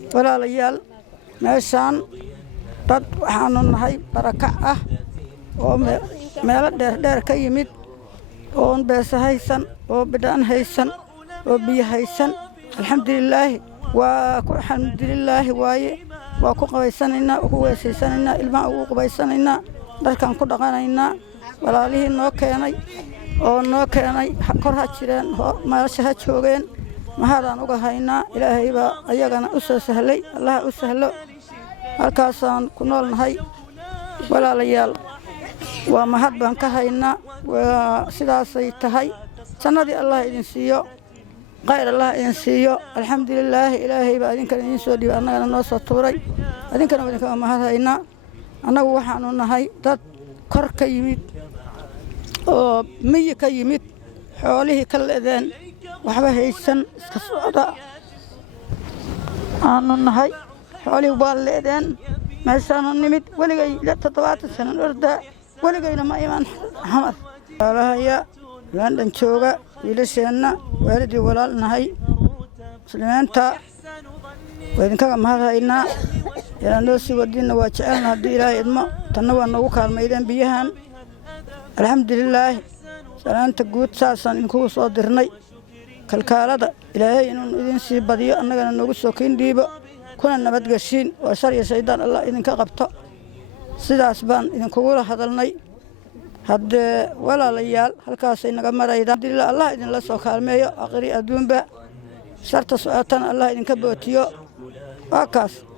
walaalayaal meeshaan dad waxaanu nahay barakac ah oo meelo dheer ka yimid oo beesa haysan oo bidhaan haysan oo biyo haysan alxamdulillah waaye waa ku qabaysanaynaa ugu weesaysanaynaa ilmaha ugu qabaysanaynaa dharkan ku dhaqanaynaa walaalihii noo keenay kor ha jireen meesha ha joogeen mahadaan uga haynaa ilaahay baa ayagana u soo sahlay allaha u sahlo halkaasaan ku noolnahay walaalayaal waa mahad baan ka haynaa sidaasay tahay jannadii allah idin siiyo khayr allah idin siiyo alxamdulillah ilaahay baa idinkana idin soo dhiibay annagana noo soo tuuray idinkana waa idinka mahad haynaa annagu waxaanu nahay dad kor ka yimid oo miyi ka yimid xoolihii ka leedeen waxba haysan iska socda aanu nahay xoolihii waa leedeen meeshaanu nimid weligay 70 sano orda weligayna ma iman xamar walaalahaya London jooga wiilasheenna waalidii walaal nahay muslimiinta idinkaga mahad haynaa inaan noo sii wadina waa jecelna haddii ilaahay idmo tanna waa nagu kaalmaydeen biyahan alxamdulillah salaanta guud saasaan idinkugu soo dirnay kalkaalada ilaahay inuu idin sii badiyo annagana noogu soo kiin dhiibo kuna nabadgashiin oo shar iyo shaydaan allah idinka qabto sidaas baan idinkugula hadalnay haddee walaalayaal halkaasay naga marayda alxamdulillah allah idinla soo kaalmeeyo aakhiri adduunba sharta socotana allah idinka bootiyo waa kaas